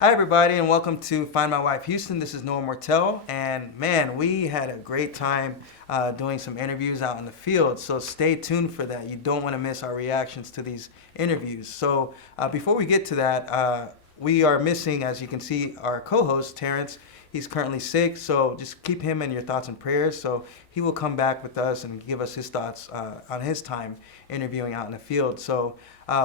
Hi, everybody, and welcome to Find My Wife Houston. This is Noah Mortel, and man, we had a great time doing some interviews out in the field. So stay tuned for that. You don't want to miss our reactions to these interviews. So before we get to that, we are missing, as you can see, our co-host Terrence. He's currently sick, so just keep him in your thoughts and prayers. So he will come back with us and give us his thoughts on his time interviewing out in the field. So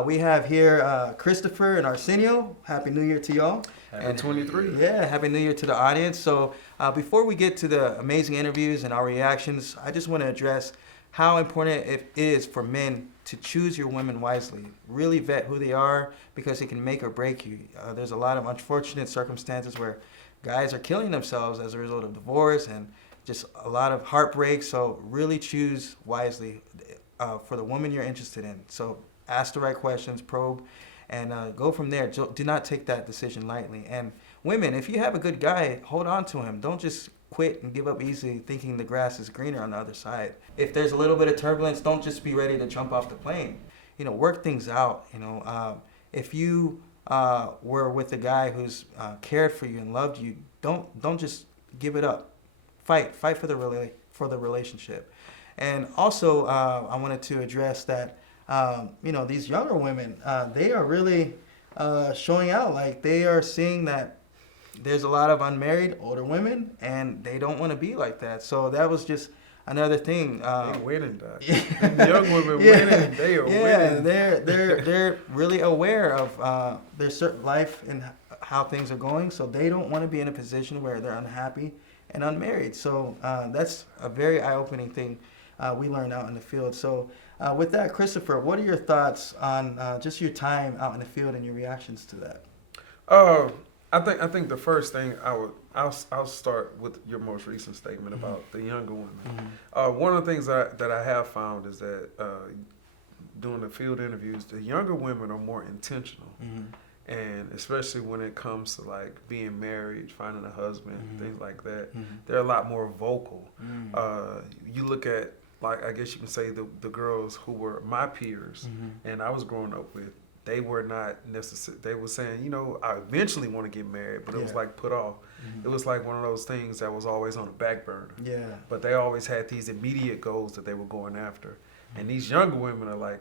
we have here Christopher and Arsenio. Happy New Year to y'all. And 23. Yeah, Happy New Year to the audience. So before we get to the amazing interviews and our reactions, I just want to address how important it is for men to choose your women wisely. Really vet who they are because it can make or break you. There's a lot of unfortunate circumstances where guys are killing themselves as a result of divorce and just a lot of heartbreak. So really choose wisely for the woman you're interested in. So ask the right questions, probe, and go from there. Do not take that decision lightly. And women, if you have a good guy, hold on to him. Don't just quit and give up easily thinking the grass is greener on the other side. If there's a little bit of turbulence, don't just be ready to jump off the plane. Work things out. If you were with a guy who's cared for you and loved you, don't just give it up. Fight for the relationship. And also, I wanted to address that. These younger women, they are really showing out. Like they are seeing that there's a lot of unmarried older women, and they don't want to be like that. So that was just another thing. They winning, Doc. Young women winning. They are winning. Yeah, they're really aware of their certain life and how things are going. So they don't want to be in a position where they're unhappy and unmarried. So that's a very eye-opening thing we learned out in the field. So with that, Christopher, what are your thoughts on just your time out in the field and your reactions to that? I think the first thing I'll start with your most recent statement about the younger women. One of the things that I have found is that doing the field interviews, the younger women are more intentional. And especially when it comes to like being married, finding a husband, things like that, they're a lot more vocal. You look at, like, I guess you can say the girls who were my peers and I was growing up with, they were not necessary. They were saying, I eventually want to get married, but it was like put off. It was like one of those things that was always on the back burner. Yeah. But they always had these immediate goals that they were going after. And these younger women are like,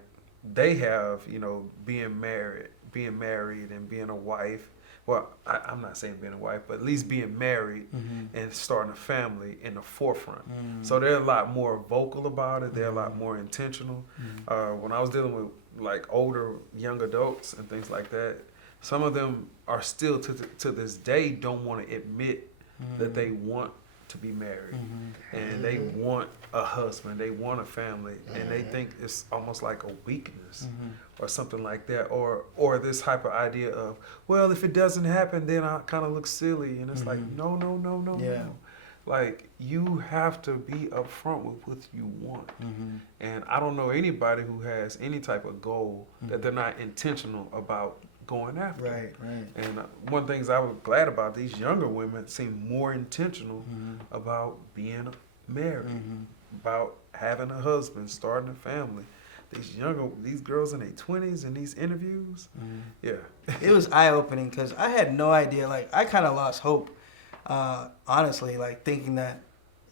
they have, being married and being a wife. Well, I'm not saying being a wife, but at least being married and starting a family in the forefront. So they're a lot more vocal about it. They're a lot more intentional. When I was dealing with like older young adults and things like that, some of them are still to this day don't want to admit that they want to be married and they want a husband, they want a family, and they think it's almost like a weakness or something like that, or this hyper idea of, well, if it doesn't happen, then I kind of look silly, and it's like no. Like, you have to be upfront with what you want. And I don't know anybody who has any type of goal that they're not intentional about going after. Right. And one of the things I was glad about, these younger women seem more intentional about being married, about having a husband, starting a family. These girls in their 20s in these interviews, yeah. It was eye-opening because I had no idea. Like, I kind of lost hope, honestly, like thinking that,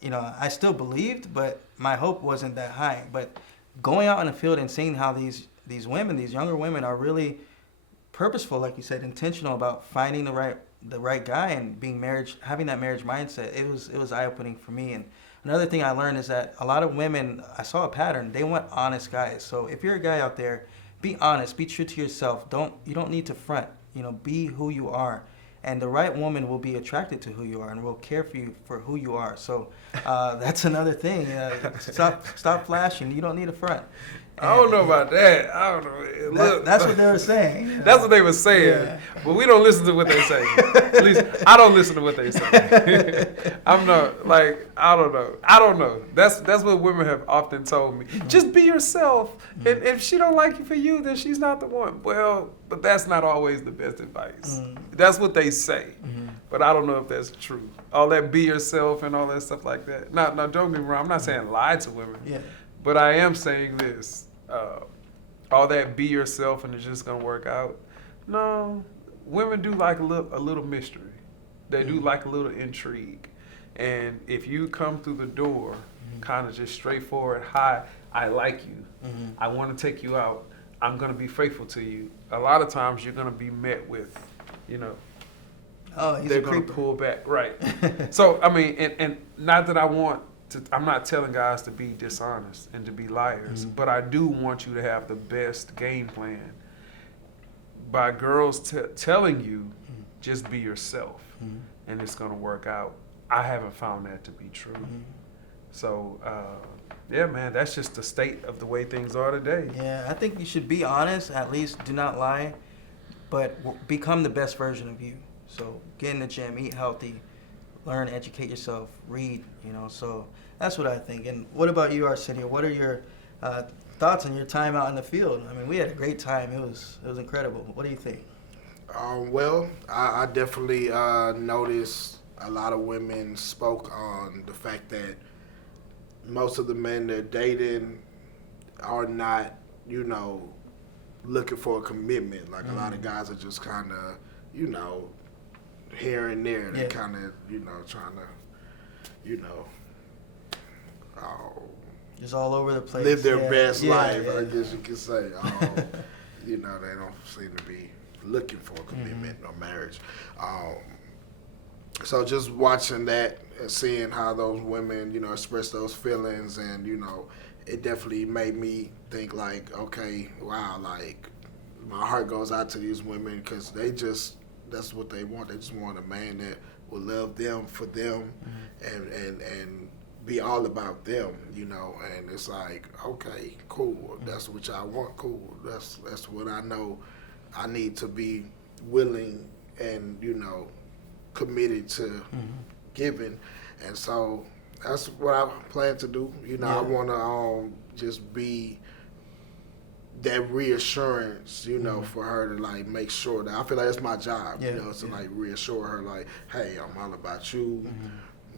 I still believed, but my hope wasn't that high. But going out in the field and seeing how these women, these younger women, are really purposeful, like you said, intentional about finding the right guy and having that marriage mindset. It was eye-opening for me. And another thing I learned is that a lot of women, I saw a pattern. They want honest guys. So if you're a guy out there, be honest, be true to yourself. You don't need to front. Be who you are. And the right woman will be attracted to who you are and will care for you for who you are. So that's another thing. Stop flashing. You don't need a front. I don't know about that. I don't know. Look, that's what they were saying. That's what they were saying. Yeah. But we don't listen to what they say. At least I don't listen to what they say. I'm not, like, I don't know. That's what women have often told me. Just be yourself. And if she don't like you for you, then she's not the one. Well, but that's not always the best advice. That's what they say. But I don't know if that's true. All that be yourself and all that stuff like that. Now don't get me wrong. I'm not saying lie to women. Yeah. But I am saying this. All that be yourself and it's just going to work out. No, women do like a little mystery. They do like a little intrigue. And if you come through the door, kind of just straightforward, hi, I like you. I want to take you out. I'm going to be faithful to you. A lot of times you're going to be met with, Oh, he's they're a going to creeper. pull back. Right. So, I mean, and not that I'm not telling guys to be dishonest and to be liars, but I do want you to have the best game plan. By girls telling you, just be yourself, and it's going to work out. I haven't found that to be true. So, yeah, man, that's just the state of the way things are today. Yeah, I think you should be honest, at least do not lie, but become the best version of you. So get in the gym, eat healthy, learn, educate yourself, read, so that's what I think. And what about you, Arsenio? What are your thoughts on your time out in the field? I mean, we had a great time. It was incredible. What do you think? Well, I definitely noticed a lot of women spoke on the fact that most of the men they're dating are not, looking for a commitment. Like a lot of guys are just kind of, here and there. They're kind of, trying to, Just all over the place. live their best life, yeah. I guess you could say. They don't seem to be looking for a commitment or marriage. So just watching that and seeing how those women, express those feelings, and it definitely made me think like, okay, wow, like my heart goes out to these women because that's what they want. They just want a man that will love them for them, and be all about them, and it's like, okay, cool, that's what y'all want, cool, that's what I know I need to be willing and, committed to giving. And so that's what I plan to do. I want to just be that reassurance, for her to like make sure that I feel like it's my job, to like reassure her like, hey, I'm all about you.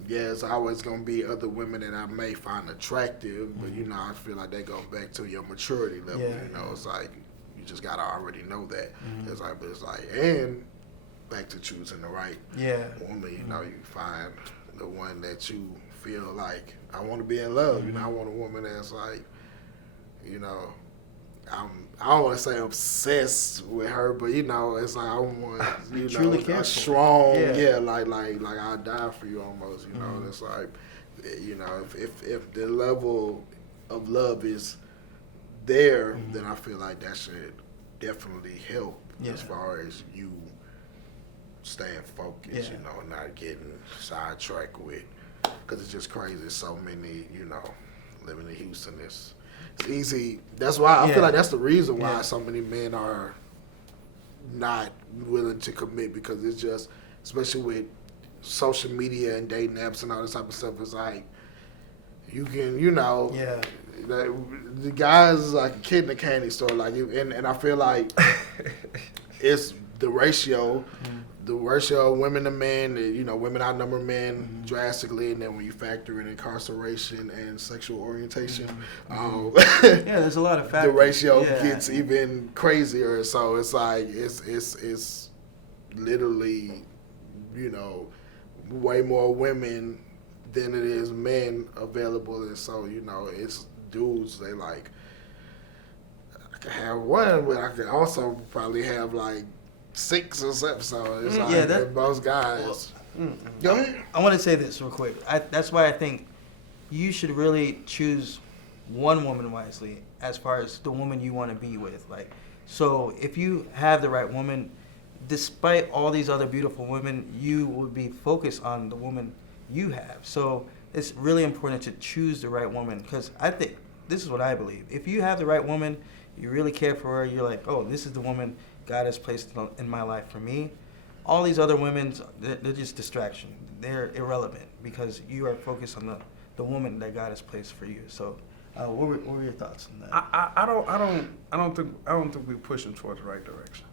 Yeah, there's always gonna be other women that I may find attractive, but I feel like that goes back to your maturity level. It's like you just gotta already know that. It's like, and back to choosing the right woman. You find the one that you feel like I want to be in love. I want a woman that's like, I don't want to say obsessed with her, but it's like I want truly a careful. strong, like I'll die for you almost. And it's like, if the level of love is there, then I feel like that should definitely help as far as you staying focused, not getting sidetracked with, because it's just crazy. So many, living in Houston is. It's easy. That's why I feel like that's the reason why so many men are not willing to commit, because it's just, especially with social media and dating apps and all this type of stuff, it's like you can, the guys is like a kid in a candy store, like and I feel like it's the ratio. The ratio of women to men, women outnumber men drastically, and then when you factor in incarceration and sexual orientation, there's a lot of factors. The ratio gets even crazier. So it's like it's literally, way more women than it is men available, and so it's dudes. They like, I can have one, but I can also probably have like 6 or 7, so it's like most guys. Go ahead. I want to say this real quick. That's why I think you should really choose one woman wisely as far as the woman you want to be with. Like, so if you have the right woman, despite all these other beautiful women, you would be focused on the woman you have. So it's really important to choose the right woman, because I think this is what I believe. If you have the right woman, you really care for her, you're like, oh, this is the woman God has placed in my life for me. All these other women, they're just distraction. They're irrelevant, because you are focused on the woman that God has placed for you. So, what were your thoughts on that? I don't think we're pushing towards the right direction,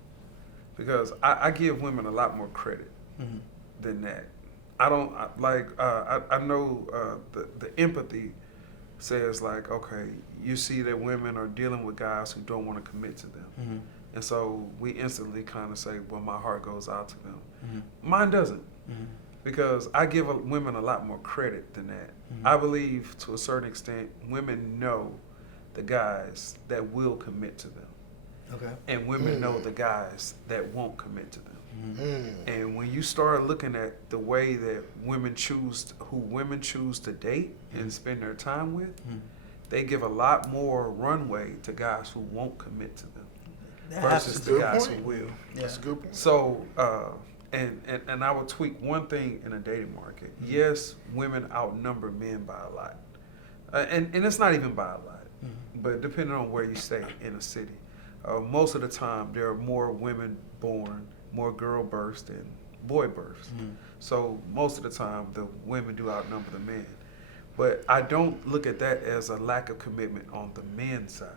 because I give women a lot more credit than that. I know the empathy says like, okay, you see that women are dealing with guys who don't want to commit to them. And so we instantly kind of say, well, my heart goes out to them. Mm-hmm. Mine doesn't, Mm-hmm. because I give women a lot more credit than that. Mm-hmm. I believe to a certain extent, women know the guys that will commit to them. Okay. And women know the guys that won't commit to them. Mm-hmm. And when you start looking at the way that who women choose to date and spend their time with, they give a lot more runway to guys who won't commit to them versus That's a the good guys point. who will. Yeah. That's a good point. So, and I would tweak one thing in a dating market. Yes, women outnumber men by a lot, and it's not even by a lot, but depending on where you stay in a city, most of the time there are more women born, more girl births than boy births. So most of the time the women do outnumber the men, but I don't look at that as a lack of commitment on the men's side.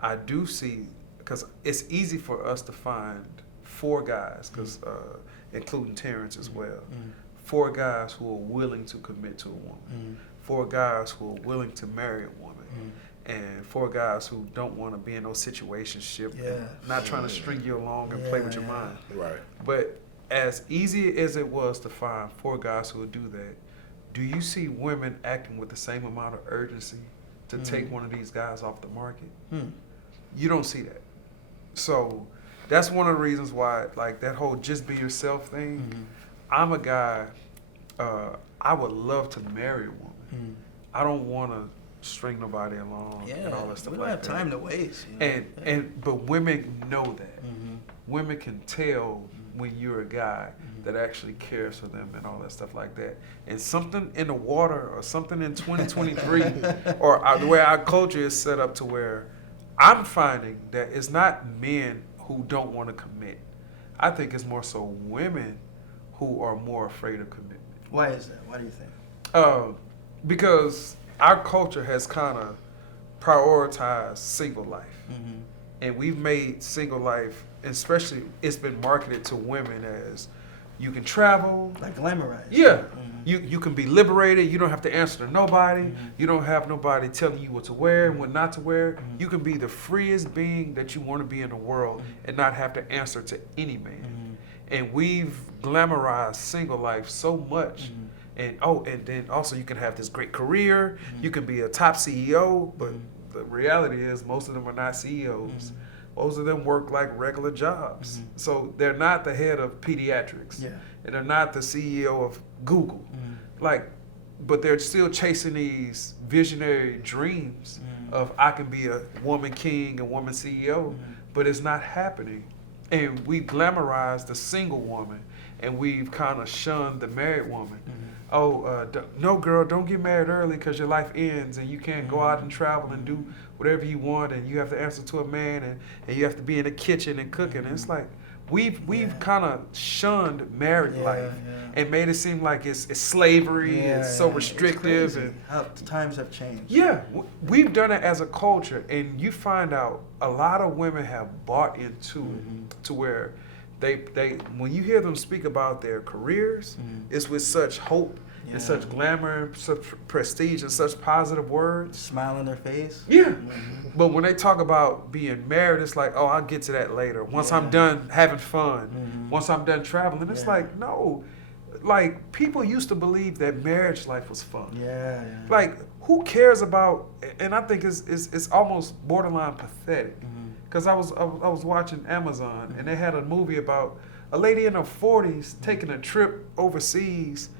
I do see, because it's easy for us to find 4 guys, including Terrence as well, 4 guys who are willing to commit to a woman, 4 guys who are willing to marry a woman, and 4 guys who don't want to be in no situationship, and not trying to string you along and play with your mind. Right. But as easy as it was to find 4 guys who would do that, do you see women acting with the same amount of urgency to take one of these guys off the market? You don't see that. So that's one of the reasons why, like, that whole just be yourself thing. I'm a guy, I would love to marry a woman. I don't want to string nobody along and all that stuff we like don't have that. time to waste. You know? But women know that. Women can tell when you're a guy that actually cares for them and all that stuff like that. And something in the water or something in 2023 or the way our culture is set up to where I'm finding that it's not men who don't want to commit. I think it's more so women who are more afraid of commitment. Why is that? Why do you think? Because our culture has kind of prioritized single life. And we've made single life, especially it's been marketed to women as you can travel. Like glamorized. Yeah. You can be liberated. You don't have to answer to nobody. You don't have nobody telling you what to wear and what not to wear. You can be the freest being that you want to be in the world and not have to answer to any man. And we've glamorized single life so much. And then also you can have this great career. You can be a top CEO, but the reality is most of them are not CEOs. Most of them work like regular jobs. So they're not the head of pediatrics. And they're not the CEO of Google. But they're still chasing these visionary dreams of I can be a woman king, a woman CEO, but it's not happening. And we glamorize the single woman, and we've kind of shunned the married woman. No, girl, don't get married early because your life ends and you can't go out and travel and do whatever you want, and you have to answer to a man, and you have to be in the kitchen and cooking. And it's like we've kind of shunned married life and made it seem like it's slavery, it's so restrictive. It's how the times have changed. Yeah, we've done it as a culture, and you find out a lot of women have bought into it to where they when you hear them speak about their careers, it's with such hope and such glamour, such prestige, and such positive words. Smile on their face. Yeah. But when they talk about being married, it's like, oh, I'll get to that later. Once I'm done having fun, once I'm done traveling. It's like, no. Like, people used to believe that marriage life was fun. Like, who cares about, and I think it's almost borderline pathetic. Because I was watching Amazon, and they had a movie about a lady in her 40s taking a trip overseas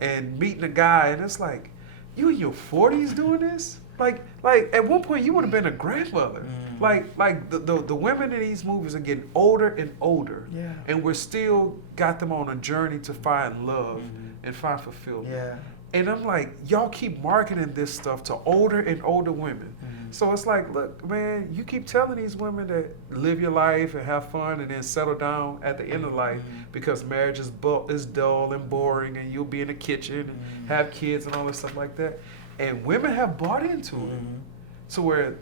and meeting a guy, and it's like, you in your 40s doing this? Like at one point you would have been a grandmother. Like the women in these movies are getting older and older, and we're still got them on a journey to find love and find fulfillment. And I'm like, y'all keep marketing this stuff to older and older women. So it's like, look, man, you keep telling these women that live your life and have fun and then settle down at the end of life because marriage is dull and boring, and you'll be in the kitchen and have kids and all this stuff like that. And women have bought into it to where,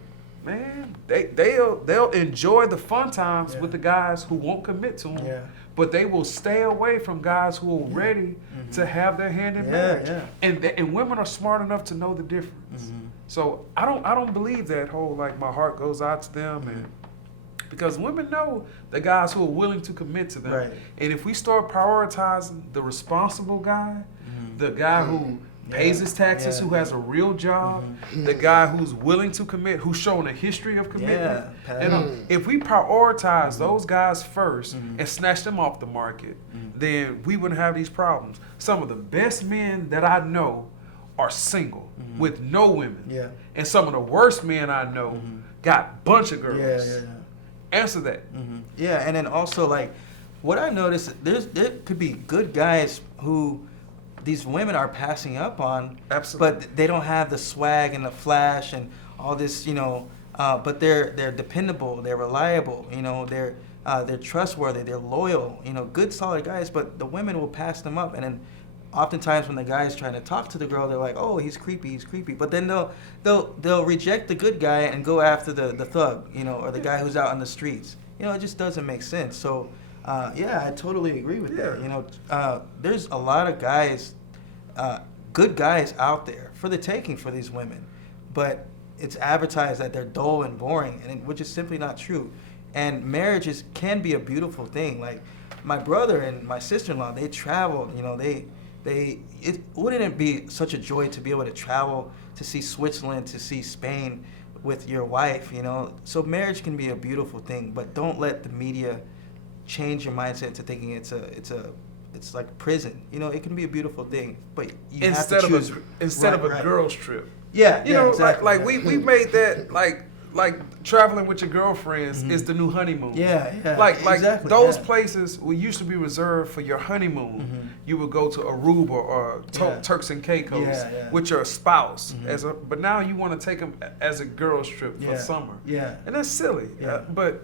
man, they'll enjoy the fun times with the guys who won't commit to them, but they will stay away from guys who are ready to have their hand in marriage. And women are smart enough to know the difference. So I don't believe that whole like my heart goes out to them Because women know the guys who are willing to commit to them. Right. And if we start prioritizing the responsible guy, the guy who pays his taxes, who has a real job, the guy who's willing to commit, who's shown a history of commitment. If we prioritize those guys first and snatch them off the market, then we wouldn't have these problems. Some of the best men that I know are single with no women. Yeah. And some of the worst men I know got a bunch of girls. Yeah. Answer that. Yeah, and then also like what I noticed, there could be good guys who these women are passing up on. Absolutely. But they don't have the swag and the flash and all this, but they're dependable, they're reliable, they're trustworthy, they're loyal, good solid guys, but the women will pass them up. And then oftentimes when the guy's trying to talk to the girl, they're like, oh, he's creepy, but then they'll reject the good guy and go after the thug, or the guy who's out on the streets. It just doesn't make sense. So yeah, I totally agree with that. There's a lot of guys, good guys out there for the taking for these women, but it's advertised that they're dull and boring, which is simply not true. And marriages can be a beautiful thing. Like my brother and my sister-in-law, they traveled. Wouldn't it be such a joy to be able to travel to see Switzerland, to see Spain with your wife? So marriage can be a beautiful thing, but don't let the media change your mindset to thinking it's like prison. It can be a beautiful thing, but you instead have to choose of a girls trip. Yeah, Exactly. like yeah. we made that like traveling with your girlfriends is the new honeymoon. Yeah. Like exactly, those places used to be reserved for your honeymoon. You would go to Aruba or Turks and Caicos with your spouse but now you want to take them as a girls trip for summer. Yeah. And that's silly. Yeah. But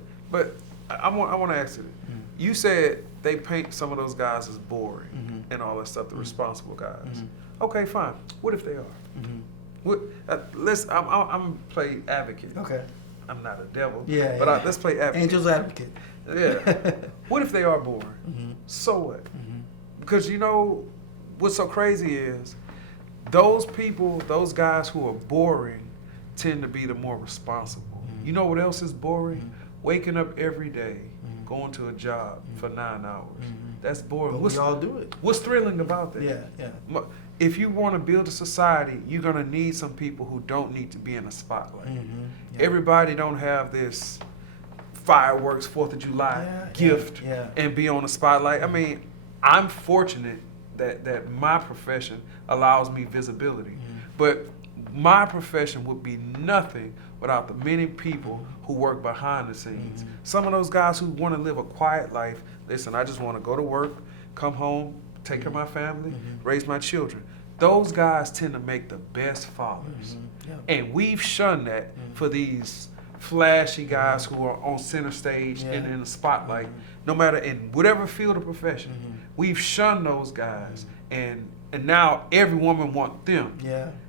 I want to ask you. You said they paint some of those guys as boring and all that stuff, the responsible guys. Okay, fine. What if they are? What? I'm gonna play advocate. Okay. I'm not a devil. But let's play advocate. Angel's advocate. Yeah. What if they are boring? So what? Because what's so crazy is those people, those guys who are boring, tend to be the more responsible. You know what else is boring? Waking up every day, going to a job for 9 hours. That's boring. But we all do it. What's thrilling about that? Yeah. If you want to build a society, you're going to need some people who don't need to be in the spotlight. Everybody don't have this fireworks, 4th of July gift and be on the spotlight. I mean, I'm fortunate that my profession allows me visibility. But my profession would be nothing without the many people who work behind the scenes. Some of those guys who want to live a quiet life, listen, I just want to go to work, come home, take care of my family, raise my children. Those guys tend to make the best fathers. And we've shunned that for these flashy guys who are on center stage and in the spotlight, no matter in whatever field of profession. We've shunned those guys, and now every woman wants them.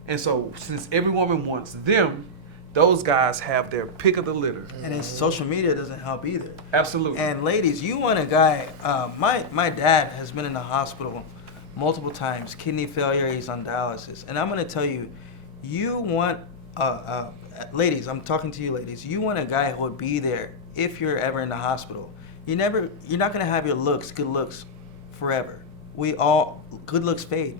And so since every woman wants them, those guys have their pick of the litter. And then social media doesn't help either. Absolutely. And ladies, you want a guy, my dad has been in the hospital multiple times, kidney failure, he's on dialysis. And I'm going to tell you, you want, ladies, I'm talking to you ladies, you want a guy who would be there if you're ever in the hospital. You're not going to have your good looks forever. Good looks fade.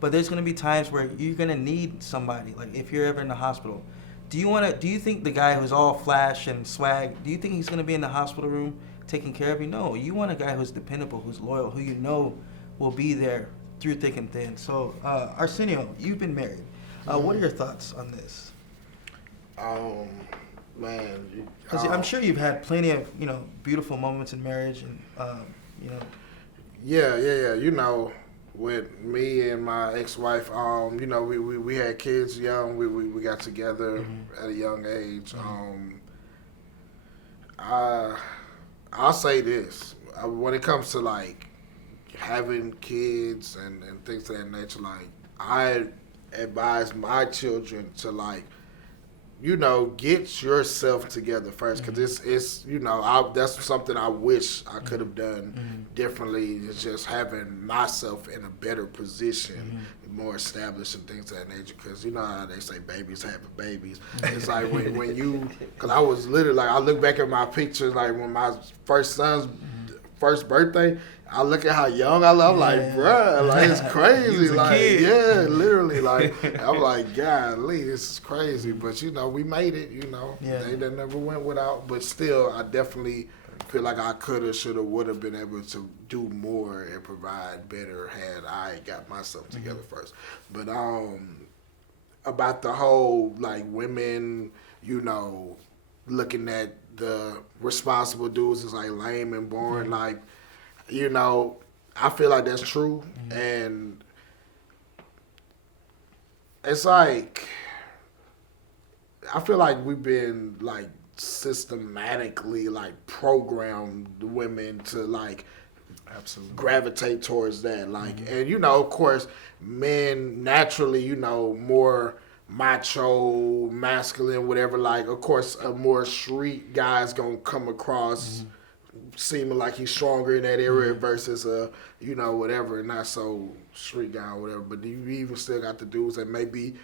But there's going to be times where you're going to need somebody, like if you're ever in the hospital. Do you think the guy who's all flash and swag, do you think he's going to be in the hospital room taking care of you? No, you want a guy who's dependable, who's loyal, who will be there through thick and thin. So, Arsenio, you've been married. What are your thoughts on this? Man, Because I'm sure you've had plenty of beautiful moments in marriage, and Yeah. With me and my ex-wife, we had kids young. We got together at a young age. I'll say this: when it comes to like having kids and things of that nature, like I advise my children to like get yourself together first, because it's that's something I wish I could have done differently. Is just having myself in a better position, more established and things of that nature. Because you know how they say babies having babies. It's like when you, because I was literally like, I look back at my pictures like when my first son's first birthday. I look at how young I look, I'm like, bruh, like, it's crazy. Like, kid. yeah, literally, like, I'm like, golly, this is crazy. But, we made it, Yeah. They never went without. But still, I definitely feel like I coulda, shoulda, woulda been able to do more and provide better had I got myself together first. But about the whole, like, women, looking at the responsible dudes as, like, lame and boring, like, I feel like that's true. And it's like, I feel like we've been like systematically like programmed women to like Absolutely. gravitate towards that. Like, and of course, men naturally, more macho, masculine, whatever. Like, of course, a more street guy's gonna come across seeming like he's stronger in that area versus whatever, not so street guy or whatever. But you even still got the dudes that maybe,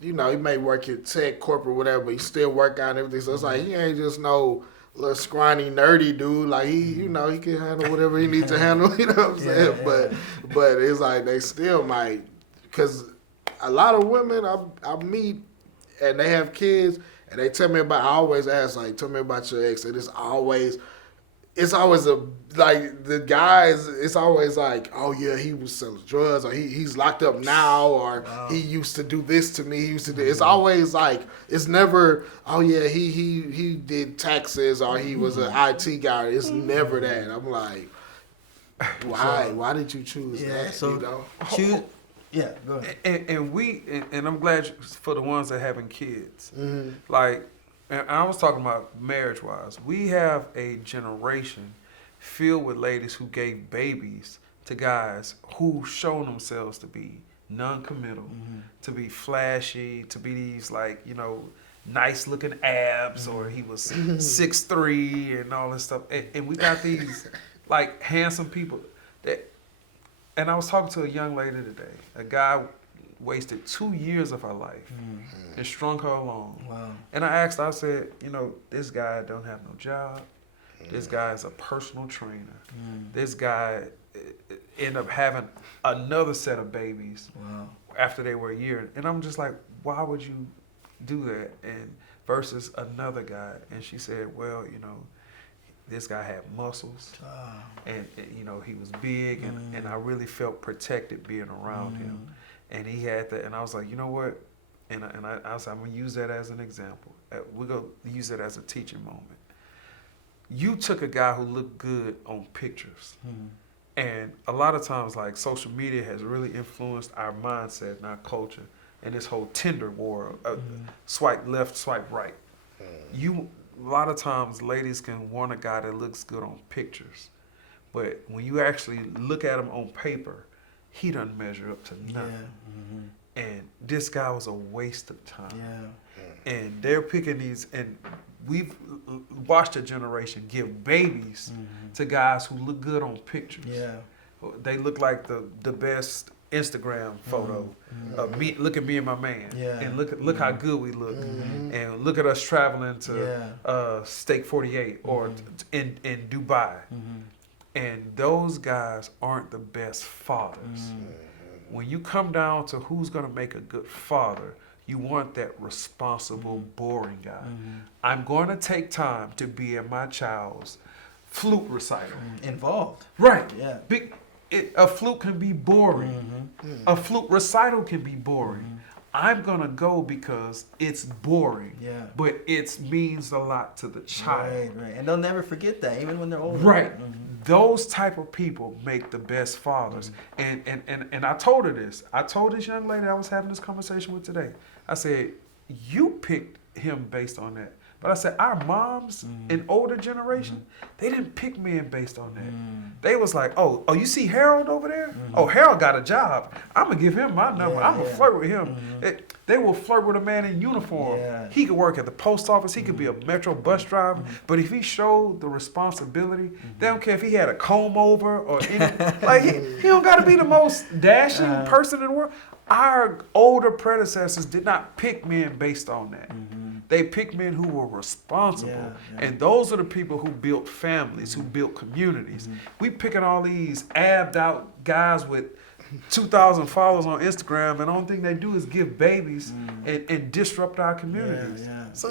he may work in tech, corporate, whatever, but he still work out and everything. So it's like he ain't just no little scrawny nerdy dude. Like he can handle whatever he needs to handle. You know what I'm saying? Yeah. But it's like they still might, because a lot of women I meet and they have kids and they tell me about. I always ask like, tell me about your ex, and it's always like the guys. It's always like, oh yeah, he was selling drugs, or he's locked up now, or he used to do this to me. He used to do. It's always like, it's never, oh yeah, he did taxes, or he was an IT guy. It's never that. I'm like, why did you choose that? So choose. Yeah, go ahead. And I'm glad for the ones that having kids. Like, and I was talking about marriage-wise. We have a generation filled with ladies who gave babies to guys who shown themselves to be non-committal, to be flashy, to be these like, nice-looking abs, or he was 6'3" and all this stuff. And we got these like handsome people that. And I was talking to a young lady today. A guy wasted 2 years of her life and strung her along. Wow. And I asked, I said, this guy don't have no job. This guy is a personal trainer. This guy ended up having another set of babies after they were a year. And I'm just like, why would you do that? And versus another guy. And she said, well, this guy had muscles, and he was big, and I really felt protected being around him, and he had that, and I was like, you know what, and I was like, I'm gonna use that as an example. We're gonna use it as a teaching moment. You took a guy who looked good on pictures, and a lot of times, like, social media has really influenced our mindset and our culture, and this whole Tinder war, swipe left, swipe right. A lot of times, ladies can want a guy that looks good on pictures, but when you actually look at him on paper, he doesn't measure up to nothing. And this guy was a waste of time. And they're picking these, and we've watched a generation give babies to guys who look good on pictures. They look like the best Instagram photo of me. Look at me and my man, and look how good we look, and look at us traveling to Steak 48 or in Dubai, and those guys aren't the best fathers. When you come down to who's gonna make a good father, you want that responsible, boring guy. I'm going to take time to be in my child's flute recital. Involved. Right. Yeah. A flute can be boring. A flute recital can be boring. I'm going to go because it's boring. Yeah. But it means a lot to the child. Right. And they'll never forget that, even when they're older. Right. Those type of people make the best fathers. And I told her this. I told this young lady I was having this conversation with today. I said, you picked him based on that. But I said, our moms in older generation, they didn't pick men based on that. They was like, oh, you see Harold over there? Oh, Harold got a job. I'm going to give him my number. I'm going to flirt with him. They will flirt with a man in uniform. Yeah. He could work at the post office. He could be a metro bus driver. But if he showed the responsibility, they don't care if he had a comb over or anything. Like, he don't got to be the most dashing person in the world. Our older predecessors did not pick men based on that. They picked men who were responsible. And those are the people who built families, who built communities. We picking all these abbed out guys with 2,000 followers on Instagram, and the only thing they do is give babies and disrupt our communities. So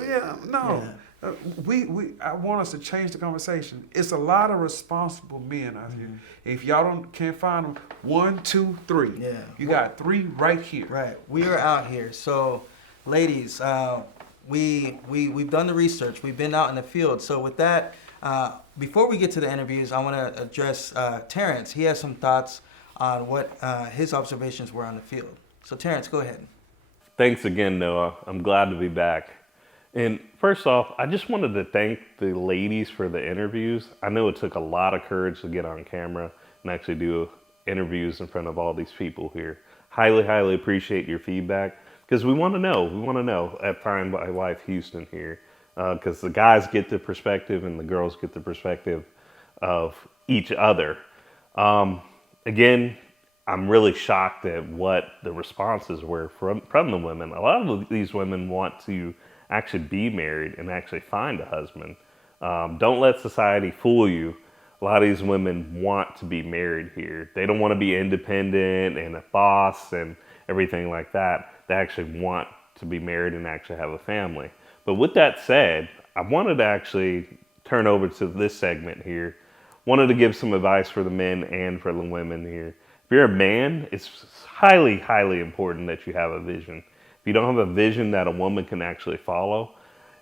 I want us to change the conversation. It's a lot of responsible men out here. If y'all can't find them, 1, 2, 3. Yeah. You got 3 right here. Right. We are out here. So, ladies, we've done the research. We've been out in the field. So with that, before we get to the interviews, I want to address Terrence. He has some thoughts on what his observations were on the field. So Terrence, go ahead. Thanks again, Noah. I'm glad to be back. And first off, I just wanted to thank the ladies for the interviews. I know it took a lot of courage to get on camera and actually do interviews in front of all these people here. Highly, highly appreciate your feedback because we want to know. We want to know at Find My Wife Houston here because the guys get the perspective and the girls get the perspective of each other. Again, I'm really shocked at what the responses were from the women. A lot of these women want to actually be married and actually find a husband. Don't let society fool you. A lot of these women want to be married here. They don't want to be independent and a boss and everything like that. They actually want to be married and actually have a family. But with that said, I wanted to actually turn over to this segment here. Wanted to give some advice for the men and for the women here. If you're a man, it's highly, highly important that you have a vision. If you don't have a vision that a woman can actually follow,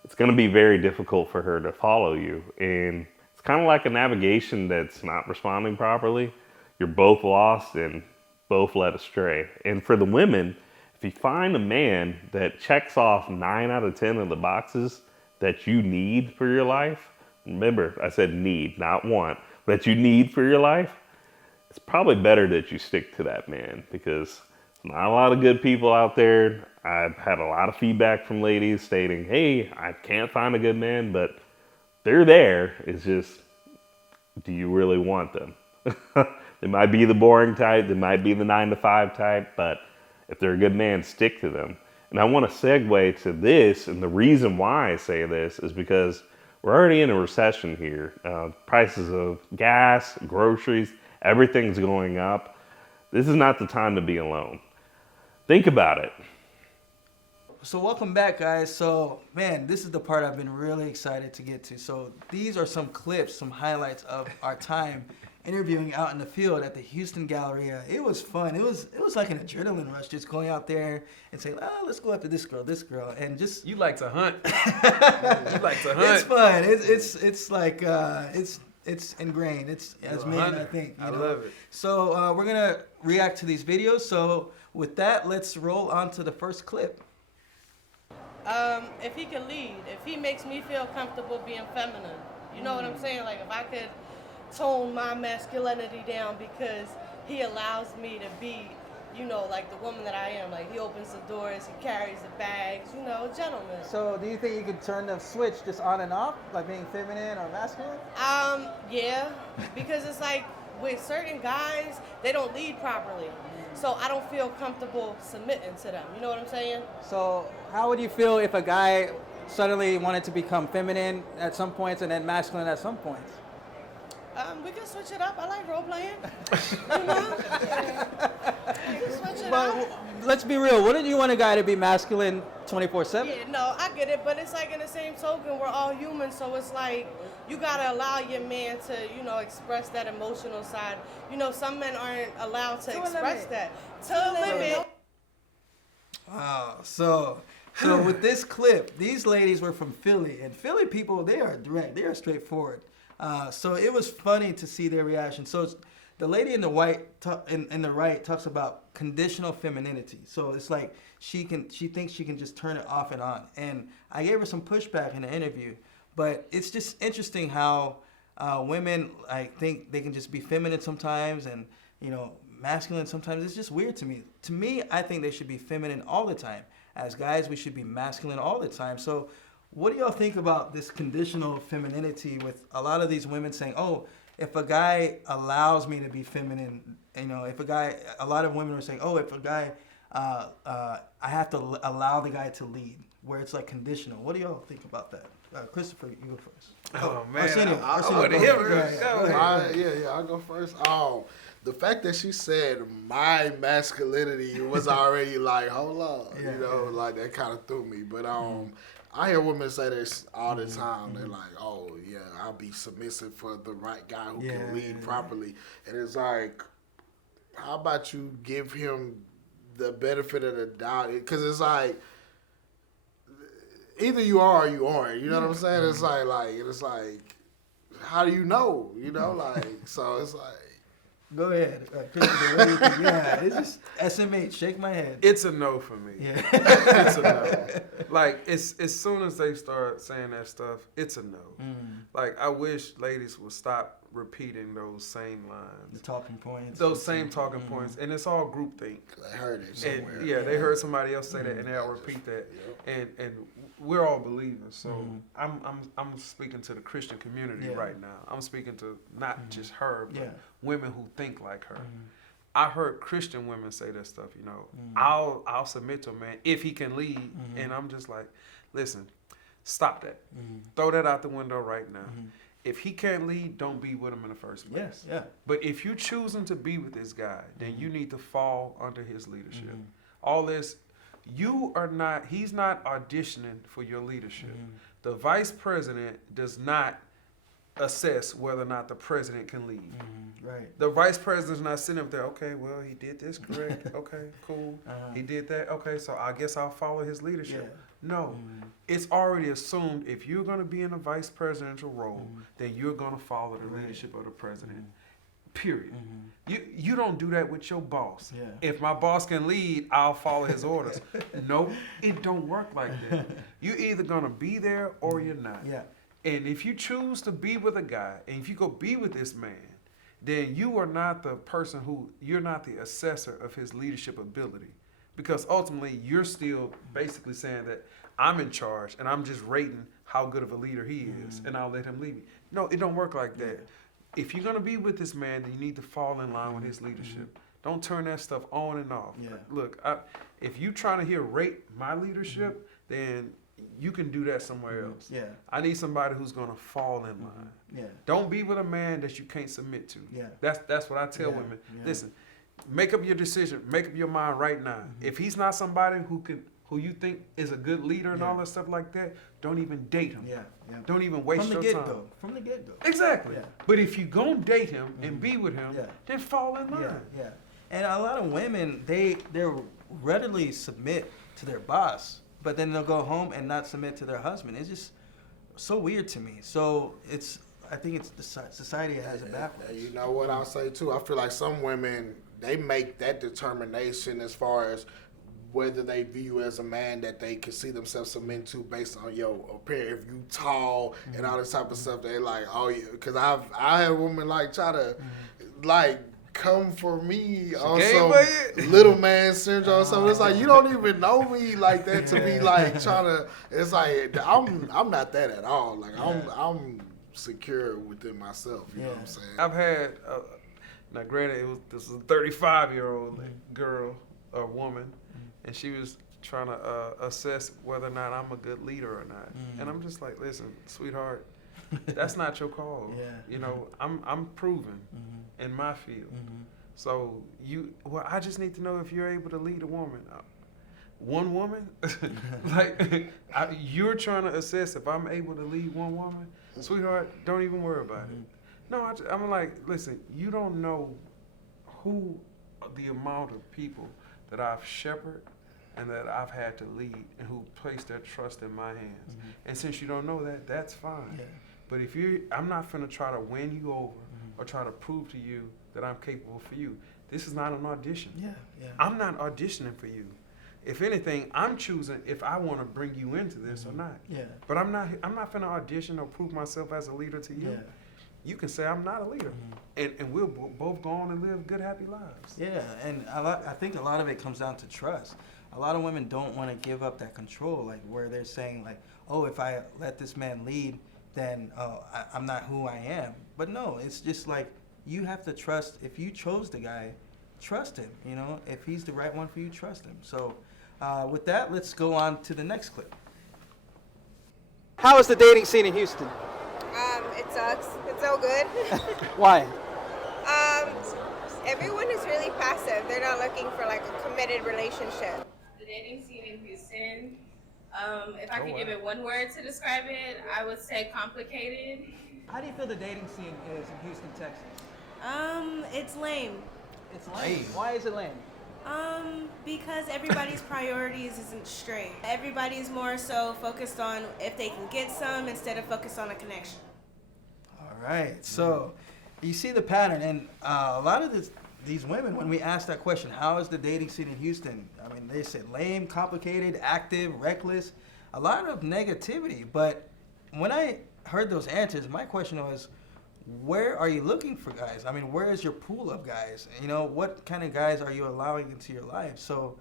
it's going to be very difficult for her to follow you. And it's kind of like a navigation that's not responding properly. You're both lost and both led astray. And for the women, if you find a man that checks off 9 out of 10 of the boxes that you need for your life, remember, I said need, not want, that you need for your life, it's probably better that you stick to that man because there's not a lot of good people out there. I've had a lot of feedback from ladies stating, hey, I can't find a good man, but they're there. It's just, do you really want them? They might be the boring type. They might be the 9-to-5 type, but if they're a good man, stick to them. And I want to segue to this, and the reason why I say this is because we're already in a recession here. Prices of gas, groceries, everything's going up. This is not the time to be alone. Think about it. So welcome back, guys. So, man, this is the part I've been really excited to get to. So these are some clips, some highlights of our time interviewing out in the field at the Houston Galleria. It was fun. It was like an adrenaline rush, just going out there and saying, let's go after this girl, and just. You like to hunt. You like to hunt. It's fun. It's like it's ingrained. It's as men, I think. I love it. So we're gonna react to these videos. So with that, let's roll on to the first clip. If he can lead, if he makes me feel comfortable being feminine, you know what I'm saying? Like if I could tone my masculinity down because he allows me to be, you know, like the woman that I am. Like he opens the doors, he carries the bags, you know, a gentleman. So do you think you could turn the switch just on and off, like being feminine or masculine? Yeah, because it's like with certain guys, they don't lead properly. So I don't feel comfortable submitting to them. You know what I'm saying? So how would you feel if a guy suddenly wanted to become feminine at some points and then masculine at some points? We can switch it up. I like role playing. You know? We can switch it But up. let's be real. Wouldn't you want a guy to be masculine 24/7? Yeah, no, I get it, but it's like in the same token, we're all human, so it's like you gotta allow your man to, you know, express that emotional side. You know, some men aren't allowed to express that. To a limit. Wow. So with this clip, these ladies were from Philly, and Philly people, they are direct, they are straightforward. So it was funny to see their reaction. So the lady in the white in the right talks about conditional femininity. So it's like she thinks she can just turn it off and on. And I gave her some pushback in the interview, but it's just interesting how women like think they can just be feminine sometimes and masculine sometimes. It's just weird to me. To me, I think they should be feminine all the time. As guys, we should be masculine all the time. So what do y'all think about this conditional femininity with a lot of these women saying, oh, if a guy allows me to be feminine, if a guy, a lot of women are saying, oh, if a guy, I have to allow the guy to lead, where it's like conditional. What do y'all think about that? Christopher, you go first. Oh, man. Arsenio, I Arsenio, want to go hear ahead. it. Yeah, Go ahead. I'll go first. The fact that she said my masculinity was already like, hold on, Yeah, like that kind of threw me. But I hear women say this all the time. They're like, oh yeah, I'll be submissive for the right guy who can lead properly. And it's like, how about you give him the benefit of the doubt? Because it's like, either you are or you aren't. You know what I'm saying? It's like, how do you know? So it's like. Go ahead, Christopher. What do you think? Yeah, it's just SMH. Shake my head. It's a no for me. Yeah. It's a no. Like, as soon as they start saying that stuff, it's a no. Like, I wish ladies would stop repeating those same The lines. talking points. Those same talking points. And it's all groupthink. I heard it And somewhere. they heard somebody else say that, and they'll repeat that. And we're all believers. So I'm speaking to the Christian community right now. I'm speaking to not just her, but women who think like her. I heard Christian women say that stuff. I'll submit to a man if he can lead, and I'm just like, listen, stop that. Throw that out the window right now. If he can't lead, don't be with him in the first place. Yeah. But if you're choosing to be with this guy, then you need to fall under his leadership. All this, he's not auditioning for your leadership. The vice president does not assess whether or not the president can lead. Right. The vice president's not sitting up there, okay, well, he did this correct. Okay, cool. He did that. Okay, so I guess I'll follow his leadership. Yeah. No, it's already assumed if you're going to be in a vice presidential role, then you're going to follow the leadership of the president. Period. You don't do that with your boss. Yeah. If my boss can lead, I'll follow his orders. Nope, it don't work like that. You're either going to be there or you're not. Yeah. And if you choose to be with a guy, and if you go be with this man, then you are not the person you're not the assessor of his leadership ability. Because ultimately, you're still basically saying that I'm in charge and I'm just rating how good of a leader he is, and I'll let him lead me. No, it don't work like that. If you're going to be with this man, then you need to fall in line with his leadership. Don't turn that stuff on and off. Yeah. Look, if you're trying to rate my leadership, then you can do that somewhere else. Yeah. I need somebody who's going to fall in line. Yeah. Don't be with a man that you can't submit to. Yeah. That's what I tell women. Yeah. Listen, make up your decision. Make up your mind right now. If he's not somebody who you think is a good leader and all that stuff like that, don't even date him. Yeah. Don't even waste your time. From the get-go. Exactly. Yeah. But if you gonna date him and be with him, then fall in line. Yeah. And a lot of women, they readily submit to their boss, but then they'll go home and not submit to their husband. It's just so weird to me. So I think it's the society that has it backwards. You know what I'll say too? I feel like some women, they make that determination as far as whether they view you as a man that they can see themselves submitting to based on your appearance. If you tall and all this type of stuff, they like, oh yeah. Because I had women like try to like come for me on some little man syndrome. So it's like, you don't even know me like that to be like trying to. It's like I'm not that at all. Like I'm secure within myself. You know what I'm saying? I've had now granted this is a 35-year-old girl or woman, and she was trying to assess whether or not I'm a good leader or not. And I'm just like, listen, sweetheart, that's not your call. Yeah. You know, I'm proven in my field. So I just need to know if you're able to lead a woman. One woman? Like, you're trying to assess if I'm able to lead one woman? Sweetheart, don't even worry about it. No, I'm like, listen, you don't know the amount of people that I've shepherded and that I've had to lead and who placed their trust in my hands. And since you don't know that, that's fine. Yeah. But I'm not finna try to win you over or try to prove to you that I'm capable for you. This is not an audition. Yeah, yeah. I'm not auditioning for you. If anything, I'm choosing if I want to bring you into this or not. Yeah. But I'm not finna audition or prove myself as a leader to you. Yeah. You can say I'm not a leader, and we'll both go on and live good, happy lives. Yeah, and I think a lot of it comes down to trust. A lot of women don't want to give up that control, like where they're saying like, oh, if I let this man lead, then I'm not who I am. But no, it's just like you have to trust. If you chose the guy, trust him. You know, if he's the right one for you, trust him. So with that, let's go on to the next clip. How is the dating scene in Houston? It sucks. It's so good. Why? Everyone is really passive. They're not looking for like a committed relationship. The dating scene in Houston, if I could give it one word to describe it, I would say complicated. How do you feel the dating scene is in Houston, Texas? It's lame. It's lame. Why is it lame? Because everybody's priorities isn't straight. Everybody's more so focused on if they can get some instead of focused on a connection. All right. So you see the pattern, and a lot of these women, when we ask that question, how is the dating scene in Houston? I mean, they said lame, complicated, active, reckless, a lot of negativity. But when I heard those answers, my question was, where are you looking for guys? I mean, where is your pool of guys? You know, what kind of guys are you allowing into your life? So,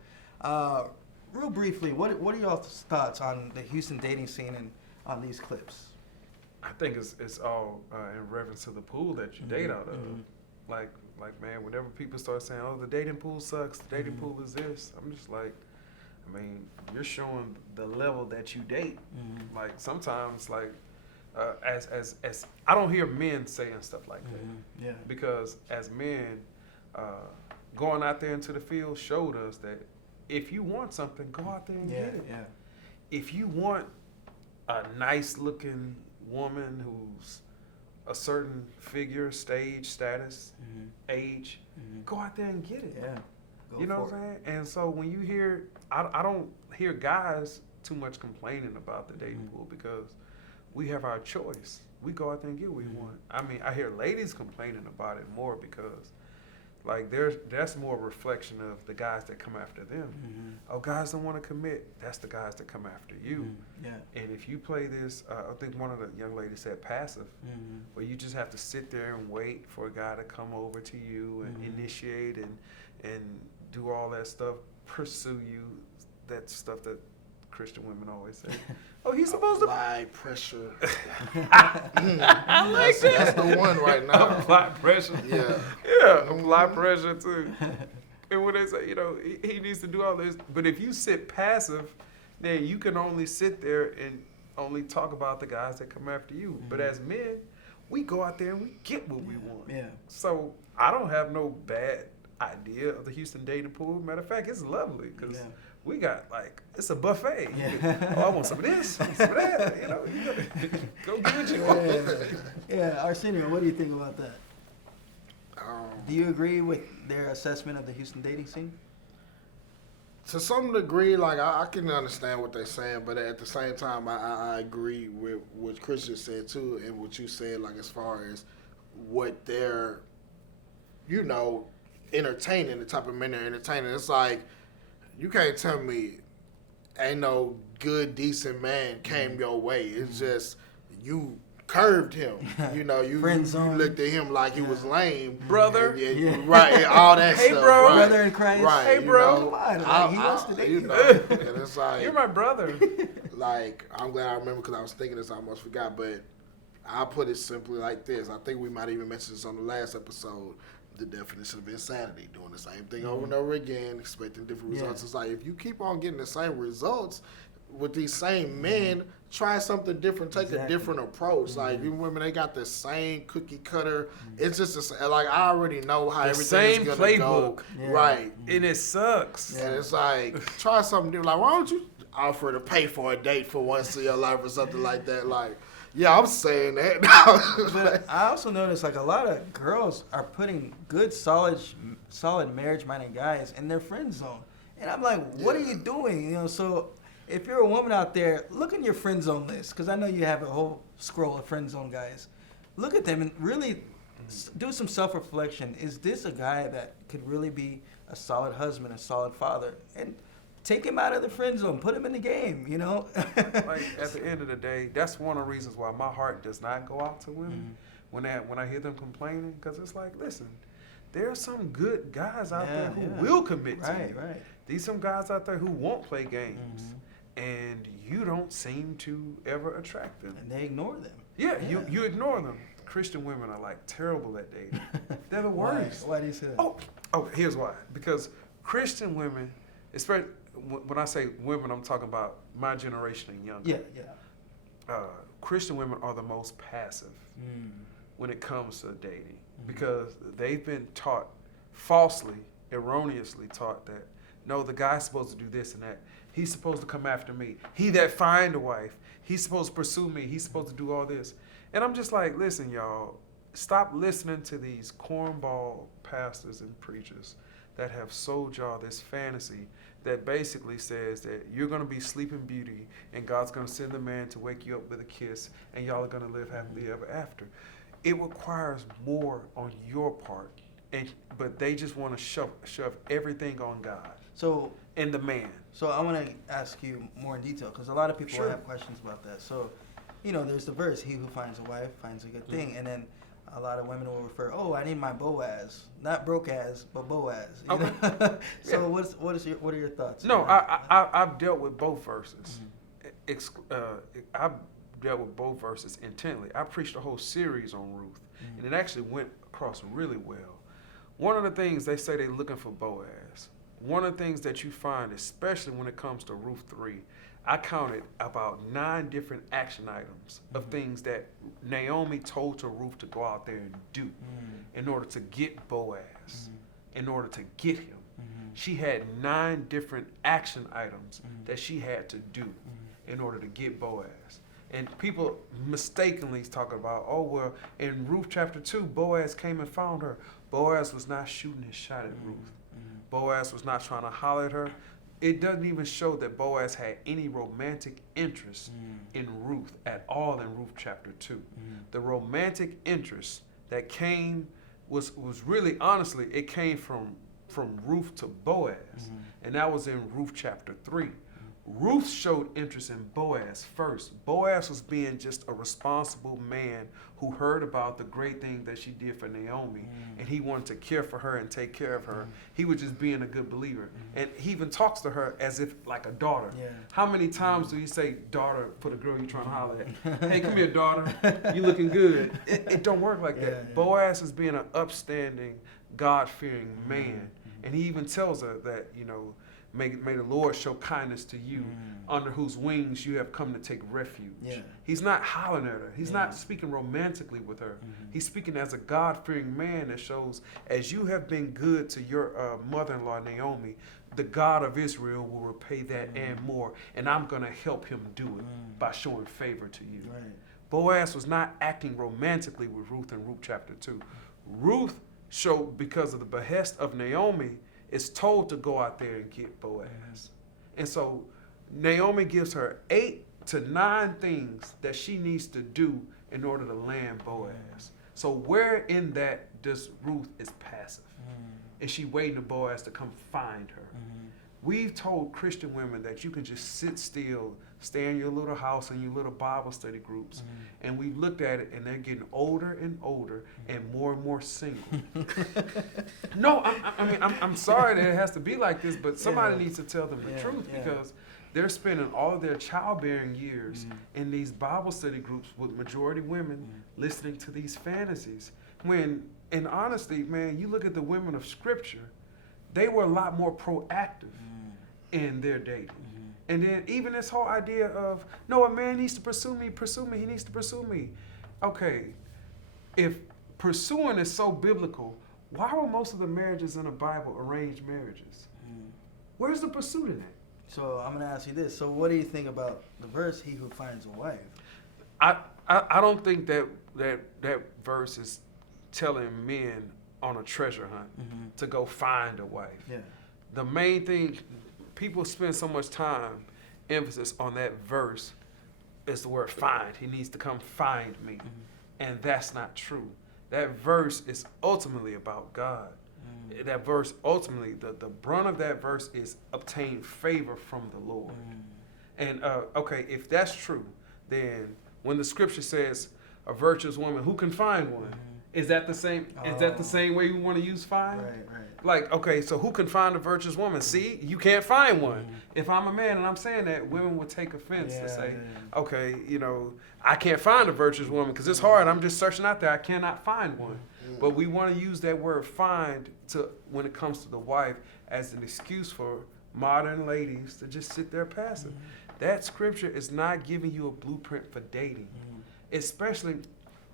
real briefly, what are y'all's thoughts on the Houston dating scene and on these clips? I think it's all in reference to the pool that you date out of. Like man, whenever people start saying, "Oh, the dating pool sucks," the dating pool is this, I'm just like, I mean, you're showing the level that you date. Like sometimes, like as I don't hear men saying stuff like that. Yeah. Because as men, going out there into the field showed us that if you want something, go out there and get it. Yeah. If you want a nice looking woman who's a certain figure, stage, status, age, go out there and get it. Yeah. Go You know what for I'm it. saying? And so when you hear, I don't hear guys too much complaining about the dating pool because we have our choice. We go out there and get what we want. I mean, I hear ladies complaining about it more because, like, that's more a reflection of the guys that come after them. Oh, guys don't want to commit. That's the guys that come after you. Yeah. And if you play this, I think one of the young ladies said passive, where you just have to sit there and wait for a guy to come over to you and initiate and do all that stuff, pursue you, that stuff that Christian women always say. Oh, he's supposed to Apply pressure. I like that. That's the one right now. Apply pressure. Yeah. Yeah, apply pressure too. And when they say, you know, he needs to do all this, but if you sit passive, then you can only sit there and only talk about the guys that come after you. But as men, we go out there and we get what we want. Yeah. So I don't have no bad idea of the Houston dating pool. Matter of fact, it's lovely because we got like, it's a buffet. Yeah. Oh, I want some of this, some of that. You know, you gotta go get what you want. Yeah, Arsenio, what do you think about that? Um, Do you agree with their assessment of the Houston dating scene? To some degree, like I can understand what they're saying, but at the same time, I agree with what Christian said too, and what you said, like as far as what they're, you know, entertaining, the type of men they're entertaining. It's like you can't tell me ain't no good, decent man came your way. It's just you curved him. You know, you looked at him like he was lame. Brother. And right, and all that Hey, stuff. bro. Right, Brother in Christ. Right, Hey, you bro. know, Come on, like, he wants to date you you. know, and it's like, You're my brother. like, I'm glad I remember because I was thinking this, I almost forgot, but I'll put it simply like this. I think we might even mention this on the last episode, the definition of insanity, doing the same thing over and over again, expecting different results. It's like, if you keep on getting the same results with these same men, try something different, take a different approach. Like, you women, they got the same cookie cutter. It's just, like, I already know how The everything's same going to playbook. go. Yeah. Right. And it sucks. And it's like, try something new. Like, why don't you offer to pay for a date for once in your life or something like that? Like, yeah, I'm saying that. But I also noticed like a lot of girls are putting good, solid marriage-minded guys in their friend zone, and I'm like, what are you doing? You know, so if you're a woman out there, look in your friend zone list because I know you have a whole scroll of friend zone guys. Look at them and really do some self-reflection. Is this a guy that could really be a solid husband, a solid father? And take him out of the friend zone, put him in the game, you know? Like, at the end of the day, that's one of the reasons why my heart does not go out to women when I hear them complaining, because it's like, listen, there are some good guys out there who will commit to you. Right. These some guys out there who won't play games, and you don't seem to ever attract them. And they ignore them. Yeah, you ignore them. Christian women are like terrible at dating. They're the worst. Why do you say that? Oh, here's why. Because Christian women, especially when I say women, I'm talking about my generation and younger. Christian women are the most passive when it comes to dating, because they've been taught falsely, erroneously taught that, no, the guy's supposed to do this and that. He's supposed to come after me. He that find a wife, he's supposed to pursue me. He's supposed to do all this. And I'm just like, listen, y'all, stop listening to these cornball pastors and preachers that have sold y'all this fantasy that basically says that you're going to be Sleeping Beauty and God's going to send a man to wake you up with a kiss and y'all are going to live happily ever after. It requires more on your part, but they just want to shove everything on God. So and the man. So I want to ask you more in detail, because a lot of people have questions about that. So, you know, there's the verse, he who finds a wife finds a good thing. And then a lot of women will refer, I need my Boaz. Not Broke-as, but Boaz. You know? So what are your thoughts? No, I've dealt with both verses. I've dealt with both verses intently. I preached a whole series on Ruth, and it actually went across really well. One of the things they say they're looking for Boaz. One of the things that you find, especially when it comes to Ruth 3, I counted about 9 different action items of things that Naomi told to Ruth to go out there and do in order to get Boaz, in order to get him. She had 9 different action items that she had to do in order to get Boaz. And people mistakenly talk about, in Ruth chapter 2, Boaz came and found her. Boaz was not shooting his shot at Ruth. Boaz was not trying to holler at her. It doesn't even show that Boaz had any romantic interest in Ruth at all in Ruth chapter 2. The romantic interest that came was really, honestly, it came from Ruth to Boaz. And that was in Ruth chapter 3. Ruth showed interest in Boaz first. Boaz was being just a responsible man who heard about the great thing that she did for Naomi, and he wanted to care for her and take care of her. He was just being a good believer. And he even talks to her as if like a daughter. How many times do you say daughter for the girl you're trying to holler at? Hey, come here, daughter. You looking good. It don't work like that. Boaz is being an upstanding, God-fearing man. And he even tells her that, may the Lord show kindness to you, under whose wings you have come to take refuge. He's not hollering at her. He's not speaking romantically with her. He's speaking as a God-fearing man that shows, as you have been good to your mother-in-law, Naomi, the God of Israel will repay that and more, and I'm going to help him do it by showing favor to you. Boaz was not acting romantically with Ruth in Ruth chapter 2. Ruth showed, because of the behest of Naomi, is told to go out there and get Boaz. And so Naomi gives her 8 to 9 things that she needs to do in order to land Boaz. So where in that does Ruth is passive? Is she waiting for Boaz to come find her? We've told Christian women that you can just sit still, stay in your little house and your little Bible study groups, and we've looked at it, and they're getting older and older and more single. No, I'm sorry that it has to be like this, but somebody needs to tell them the truth, because they're spending all of their childbearing years in these Bible study groups with majority women listening to these fantasies. When, in honesty, man, you look at the women of Scripture, they were a lot more proactive in their dating. And then even this whole idea of, no, a man needs to pursue me, he needs to pursue me. Okay, if pursuing is so biblical, why were most of the marriages in the Bible arranged marriages? Where's the pursuit in that? So I'm going to ask you this. So what do you think about the verse, he who finds a wife? I don't think that verse is telling men on a treasure hunt to go find a wife. The main thing, people spend so much time, emphasis on that verse, is the word find. He needs to come find me. And that's not true. that verse is ultimately about God. That verse ultimately, the brunt of that verse is obtain favor from the Lord. And okay, if that's true, then when the scripture says a virtuous woman, who can find one? Is that the same? Is that the same way you want to use find? Right. Like, okay, so who can find a virtuous woman? See, you can't find one. If I'm a man and I'm saying that, women would take offense to say, okay, you know, I can't find a virtuous woman because it's hard. I'm just searching out there. I cannot find one. But we want to use that word find to when it comes to the wife as an excuse for modern ladies to just sit there passive. That scripture is not giving you a blueprint for dating. Especially,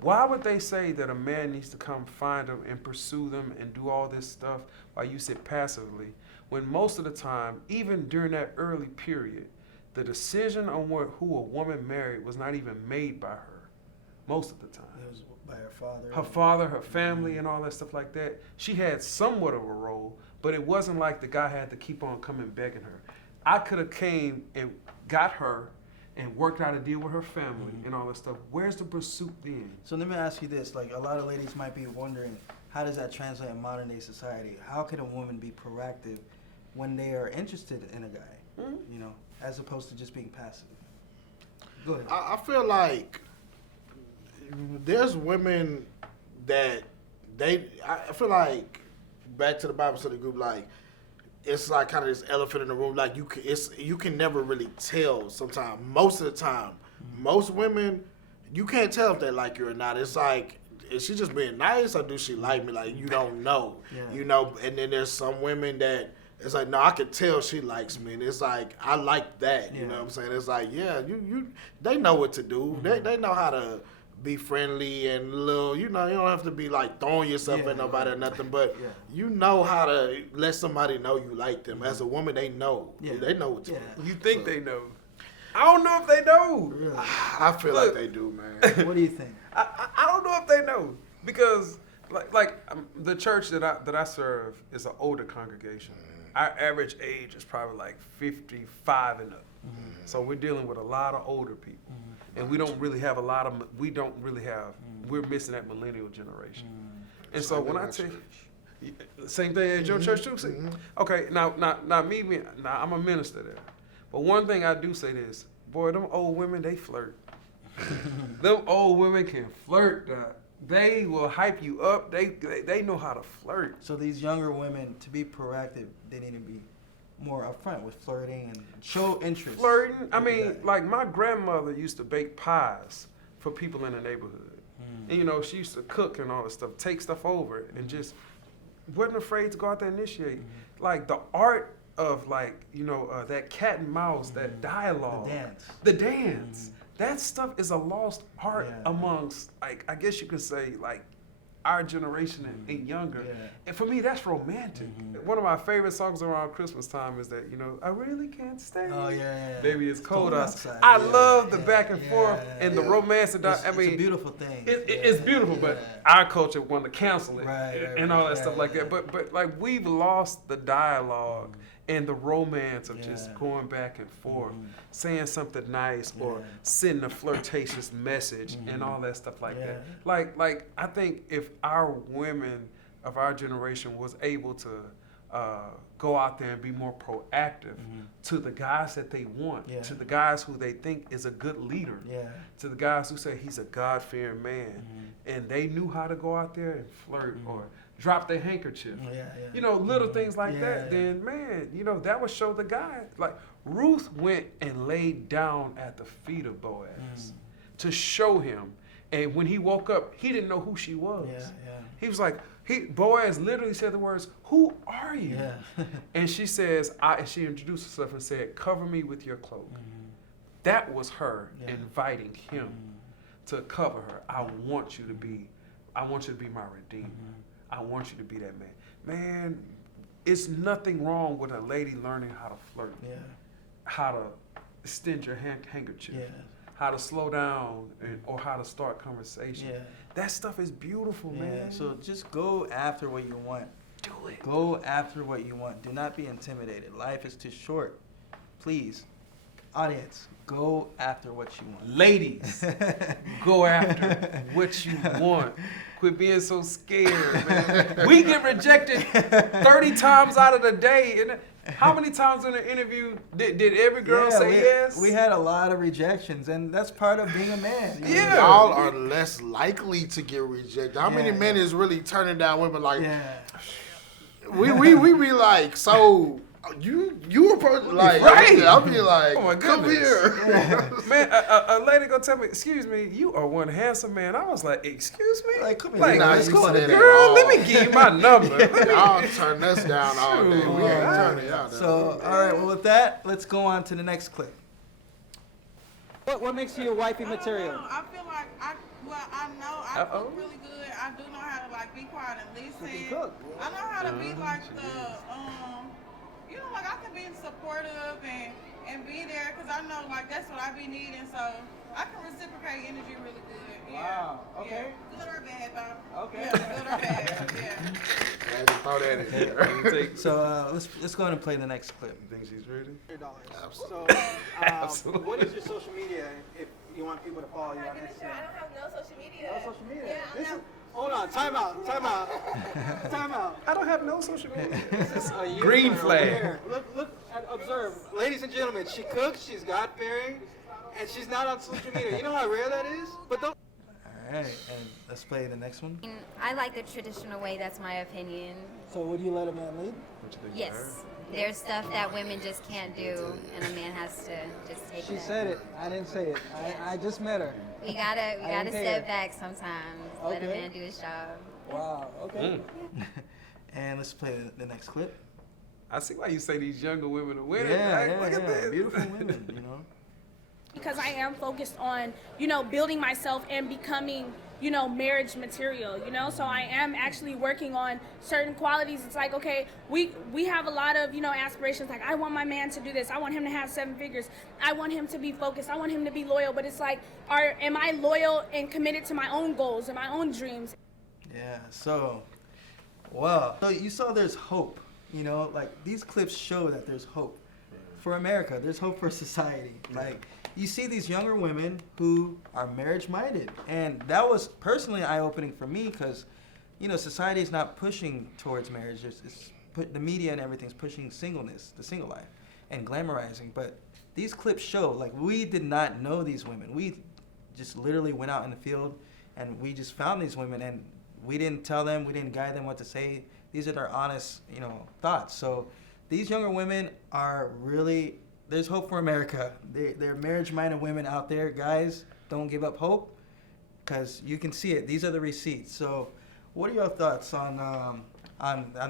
why would they say that a man needs to come find them and pursue them and do all this stuff while you sit passively? When most of the time, even during that early period, the decision on who a woman married was not even made by her. Most of the time. It was by her father. Her father, her family, and all that stuff like that. She had somewhat of a role, but it wasn't like the guy had to keep on coming begging her. I could have came and got her and worked out a deal with her family and all that stuff. Where's the pursuit then? So let me ask you this: like, a lot of ladies might be wondering, how does that translate in modern day society? How can a woman be proactive when they are interested in a guy? You know, as opposed to just being passive. Go ahead. I feel like there's women that I feel like, back to the Bible study group, like, it's like kind of this elephant in the room. Like, you can never really tell sometimes. Most of the time, most women, you can't tell if they like you or not. It's like, is she just being nice or do she like me? Like, you don't know. You know, and then there's some women that it's like, no, I can tell she likes me. And it's like, I like that. You know what I'm saying? It's like, yeah, they know what to do. They know how to be friendly and little, you know, you don't have to be like throwing yourself at nobody or nothing, but you know how to let somebody know you like them. As a woman, they know. They know what to do. You think they know. I don't know if they know. Really? I feel like they do, man. What do you think? I don't know if they know because the church that I serve is an older congregation. Our average age is probably like 55 and up. So we're dealing with a lot of older people. And we don't really have we're missing that millennial generation. And so when I tell you, same thing at your church too? See? Okay, now I'm a minister there. But one thing I do say is, boy, them old women, they flirt. Them old women can flirt. They will hype you up. They know how to flirt. So these younger women, to be proactive, they need to be more upfront with flirting and show interest. Flirting. I mean, like my grandmother used to bake pies for people in the neighborhood. And, you know, she used to cook and all this stuff, take stuff over and just wasn't afraid to go out there and initiate. Like the art of, like, you know, that cat and mouse, that dialogue. The dance. That stuff is a lost art amongst, like, I guess you could say, like, our generation and younger. And for me, that's romantic. One of my favorite songs around Christmas time is that, you know, I really can't stay. Oh, yeah. Baby, it's cold outside. I love the back and forth and the romance. It's a beautiful thing. It's beautiful, but our culture wanted to cancel it and all that stuff like that. But like, we've lost the dialogue and the romance of just going back and forth, saying something nice or sending a flirtatious message and all that stuff like that. Like I think if our women of our generation was able to go out there and be more proactive to the guys that they want, to the guys who they think is a good leader, to the guys who say he's a God-fearing man, and they knew how to go out there and flirt or drop their handkerchief. You know, little things like that, then, man, you know, that would show the guy. Like, Ruth went and laid down at the feet of Boaz to show him. And when he woke up, he didn't know who she was. He was like, Boaz literally said the words, "Who are you?" And she says, and she introduced herself and said, "Cover me with your cloak." That was her inviting him to cover her. I want you to be my redeemer. I want you to be that man. Man, it's nothing wrong with a lady learning how to flirt. How to extend your handkerchief. How to slow down or how to start conversation. That stuff is beautiful, man. So just go after what you want. Do it. Go after what you want. Do not be intimidated. Life is too short. Please. audience, go after what you want. Ladies, go after what you want. Quit being so scared, man. We get rejected 30 times out of the day. And how many times in the interview did every girl say yes? We had a lot of rejections, and that's part of being a man. You know? Yeah. Y'all are less likely to get rejected. How many men is really turning down women like? Yeah. We be like, so you approach like, Right. I'll be like, Oh my come goodness. here. Man, a lady gonna tell me, excuse me, you are one handsome man. I was like, excuse me? Like, come here. Like, Nah, let's you go. said it. girl, let me give you my number. Y'all turn us down all day. We ain't Alright. turning y'all down. So, all right. Well, with that, let's go on to the next clip. What makes you a wifey material? I feel like I know I Uh-oh. cook really good. I do know how to like be quiet and listen. You can cook. I know how to be like like I can be supportive and be there because I know like that's what I be needing. So I can reciprocate energy really good. Yeah. Wow, okay. Yeah. Good or bad though. Okay. Yeah, good or bad. Yeah. Had to throw that in there. So let's go ahead and play the next clip. You think she's ready? So, Absolutely. what is your social media if you want people to follow you on I Instagram? don't have no social media. No social media. Yeah, This is, hold on, time out. I don't have no social media. This is a unicorn Green over flag. here. Look, and observe. Ladies and gentlemen, she cooks, she's God-fearing, and she's not on social media. You know how rare that is? But don't. All right, and let's play the next one. I like the traditional way, that's my opinion. So would you let a man lead? Yes. There's stuff that women just can't do, and a man has to just take She that. said it. I didn't say it. I just met her. We gotta didn't pay step her. back sometimes. Let a Okay. man do his job. Wow, okay. And let's play the next clip. I see why you say these younger women are winning. Yeah, Look at this. Beautiful women, you know. Because I am focused on, building myself and becoming, marriage material, So I am actually working on certain qualities. It's like, okay, we have a lot of, aspirations. Like, I want my man to do this. I want him to have 7 figures. I want him to be focused. I want him to be loyal. But it's like, am I loyal and committed to my own goals and my own dreams? Yeah. So you saw there's hope. Like these clips show that there's hope for America. There's hope for society. Like you see these younger women who are marriage minded, and that was personally eye opening for me because, society is not pushing towards marriage. The media and everything's pushing singleness, the single life, and glamorizing. But these clips show like we did not know these women. We just literally went out in the field and we just found these women, and we didn't tell them, we didn't guide them what to say. These are their honest, thoughts. So these younger women are really, there's hope for America. They're marriage-minded women out there. Guys, don't give up hope because you can see it. These are the receipts. So what are your thoughts on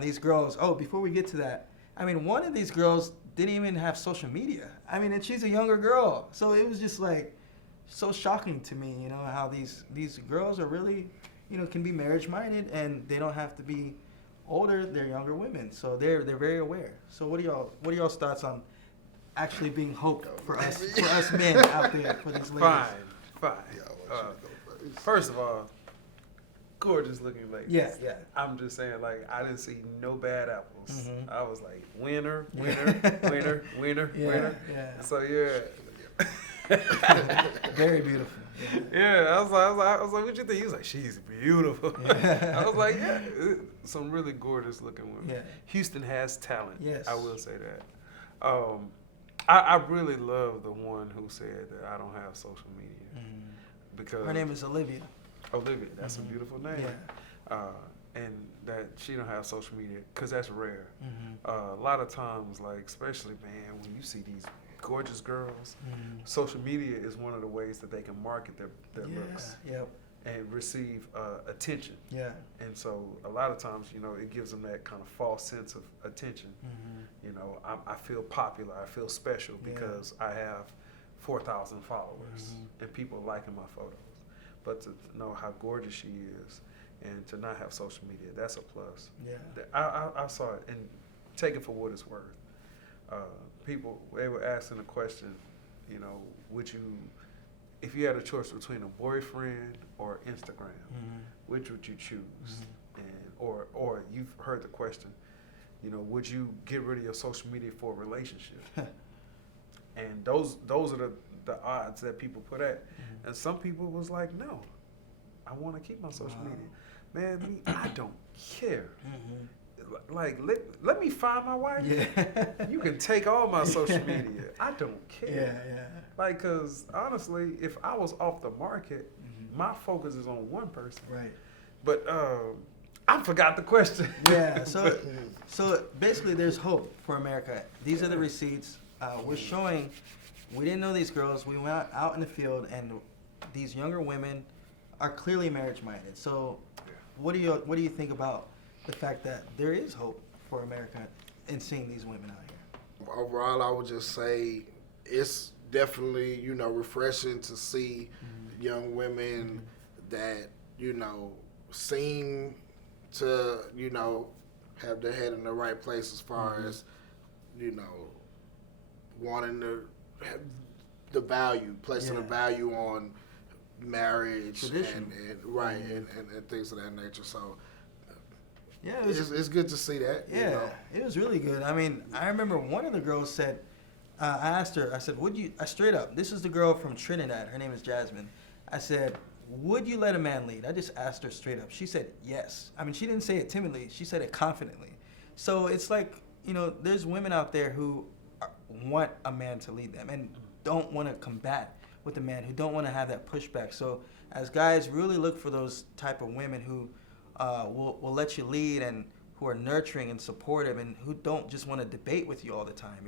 these girls? Oh, before we get to that, one of these girls didn't even have social media. And she's a younger girl. So it was just like so shocking to me, how these girls are really, can be marriage-minded and they don't have to be older. They're younger women, so they're very aware. So what are y'all's thoughts on actually being hope for us men out there for these ladies? Fine. First of all, gorgeous looking ladies. Yeah. I'm just saying, like, I didn't see no bad apples. Mhm. I was like, winner. Yeah. So yeah. Very beautiful. Yeah, I was like, what you think? He was like, she's beautiful. Yeah. I was like, yeah, some really gorgeous looking women. Yeah. Houston has talent. Yes. I will say that. I really love the one who said that I don't have social media because Her name is Olivia. Olivia. That's a beautiful name. Yeah. And that she don't have social media because that's rare. Mhm. A lot of times, like especially man, when you see these gorgeous girls, social media is one of the ways that they can market their looks Yep. and receive attention. Yeah. And so a lot of times, it gives them that kind of false sense of attention. I feel popular, I feel special because I have 4,000 followers and people liking my photos. But to know how gorgeous she is and to not have social media, that's a plus. Yeah. I saw it and take it for what it's worth. People, they were asking the question, would you, if you had a choice between a boyfriend or Instagram, which would you choose? And or you've heard the question, would you get rid of your social media for a relationship? And those are the odds that people put at. And some people was like, no, I want to keep my social media. Man, I don't care. Like, let me find my wife. Yeah. You can take all my social media. I don't care. Yeah. Like, because honestly, if I was off the market, my focus is on one person. Right. But I forgot the question. Yeah. So basically, there's hope for America. These are the receipts. We're showing. We didn't know these girls. We went out in the field, and these younger women are clearly marriage-minded. So, what do you think about the fact that there is hope for America in seeing these women out here? Overall, I would just say it's definitely, refreshing to see young women that, seem to, have their head in the right place as far as, wanting to have the value, placing the value on marriage and things of that nature. So, yeah, it's good to see that. Yeah, it was really good. I mean, I remember one of the girls said, I asked her, I said, straight up, this is the girl from Trinidad, her name is Jasmine. I said, would you let a man lead? I just asked her straight up. She said, yes. I mean, she didn't say it timidly, she said it confidently. So it's like, there's women out there who want a man to lead them and don't want to combat with a man, who don't want to have that pushback. So as guys, really look for those type of women who will let you lead and who are nurturing and supportive and who don't just want to debate with you all the time,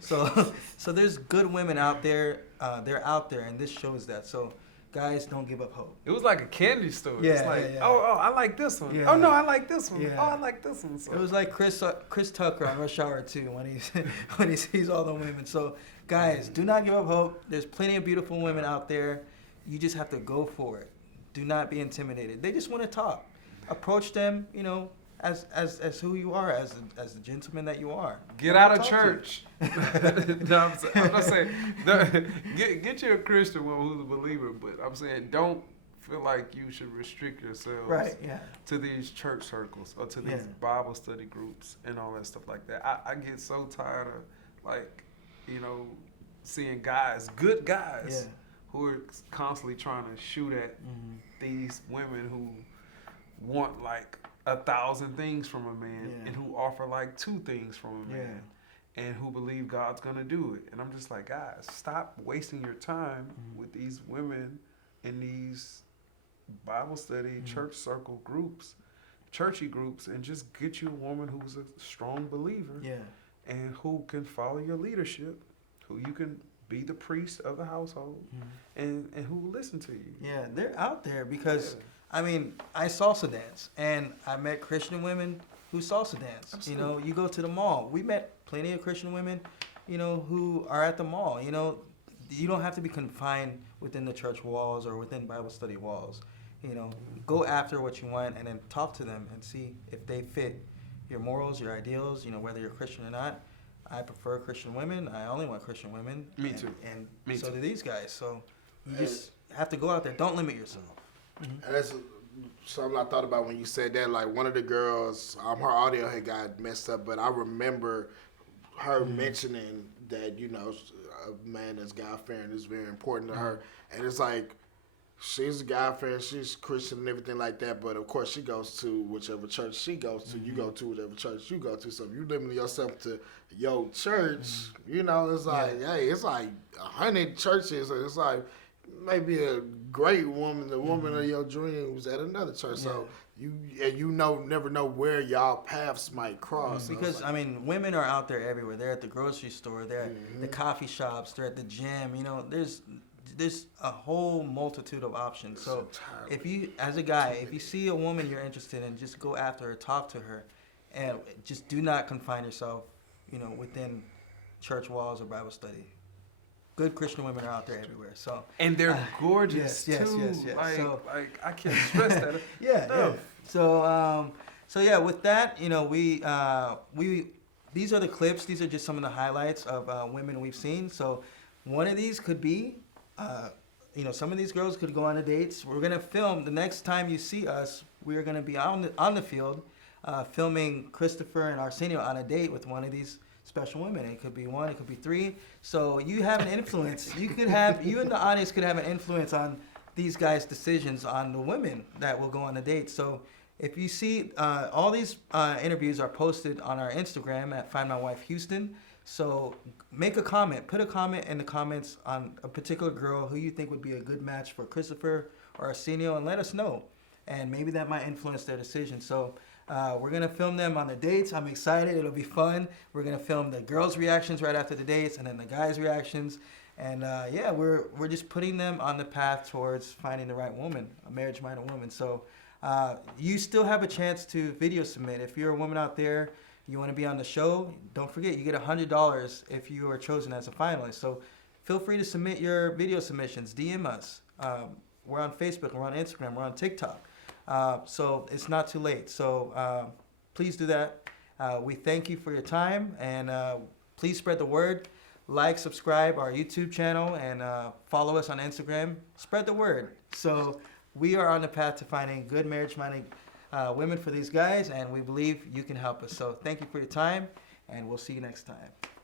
So there's good women out there. They're out there, and this shows that. So guys, don't give up hope. It was like a candy store. Yeah, it's like, yeah. oh, I like this one. Yeah. Oh, no, I like this one. Yeah. Oh, I like this one. So. It was like Chris Tucker on Rush Hour 2 when he sees all the women. So guys, do not give up hope. There's plenty of beautiful women out there. You just have to go for it. Do not be intimidated. They just want to talk. Approach them, as who you are, as the gentleman that you are. Get out of church. No, I'm saying, get you a Christian woman who's a believer, but I'm saying don't feel like you should restrict yourselves to these church circles or to these Bible study groups and all that stuff like that. I get so tired of, seeing good guys, who are constantly trying to shoot at these women who want 1,000 things from a man and who offer 2 things from a man and who believe God's gonna do it. And I'm just like, guys, stop wasting your time with these women in these Bible study, church circle groups, churchy groups, and just get you a woman who's a strong believer and who can follow your leadership, who you can be the priest of the household, and who will listen to you. Yeah, they're out there because, I mean, I salsa dance, and I met Christian women who salsa dance. Absolutely. You go to the mall. We met plenty of Christian women, who are at the mall. You don't have to be confined within the church walls or within Bible study walls. Go after what you want and then talk to them and see if they fit your morals, your ideals, whether you're Christian or not. I prefer Christian women. I only want Christian women. Me too. And Me so too. do these guys. So you just have to go out there. Don't limit yourself. And that's something I thought about when you said that. Like, one of the girls, her audio had got messed up, but I remember her mentioning that, a man that's God-fearing is very important to her. And it's like, she's God-fearing, she's Christian and everything like that, but of course she goes to whichever church she goes to. You go to whatever church you go to. So if you limit yourself to your church, it's like, hey, it's like 100 churches. And it's like maybe a great woman, the woman of your dreams at another church. So you never know where y'all paths might cross. Because, so women are out there everywhere. They're at the grocery store. They're at the coffee shops. They're at the gym. There's a whole multitude of options. So if you, as a guy, if you see a woman you're interested in, just go after her, talk to her, and just do not confine yourself, within church walls or Bible study. Good Christian women are out there everywhere. So and they're gorgeous too. Yes. Like I can't stress that. Yeah. So with that, we these are the clips. These are just some of the highlights of women we've seen. So one of these could be. Some of these girls could go on the dates. We're gonna film the next time you see us. We're gonna be on the field, filming Christopher and Arsenio on a date with one of these special women. It could be one, it could be three. So you have an influence. You in the audience could have an influence on these guys' decisions on the women that will go on the date. So if you see, all these interviews are posted on our Instagram at Find My Wife Houston. So make a comment. Put a comment in the comments on a particular girl who you think would be a good match for Christopher or Arsenio, and let us know. And maybe that might influence their decision. So we're going to film them on the dates. I'm excited. It'll be fun. We're going to film the girls' reactions right after the dates and then the guys' reactions. And yeah, we're just putting them on the path towards finding the right woman, a marriage-minded woman. So you still have a chance to video submit. If you're a woman out there, you want to be on the show, don't forget, you get $100 if you are chosen as a finalist. So feel free to submit your video submissions. DM us. We're on Facebook, we're on Instagram, we're on TikTok. So it's not too late. So please do that. We thank you for your time, and please spread the word. Like, subscribe our YouTube channel, and follow us on Instagram. Spread the word. So we are on the path to finding good marriage-minded women for these guys, and we believe you can help us. So thank you for your time, and we'll see you next time.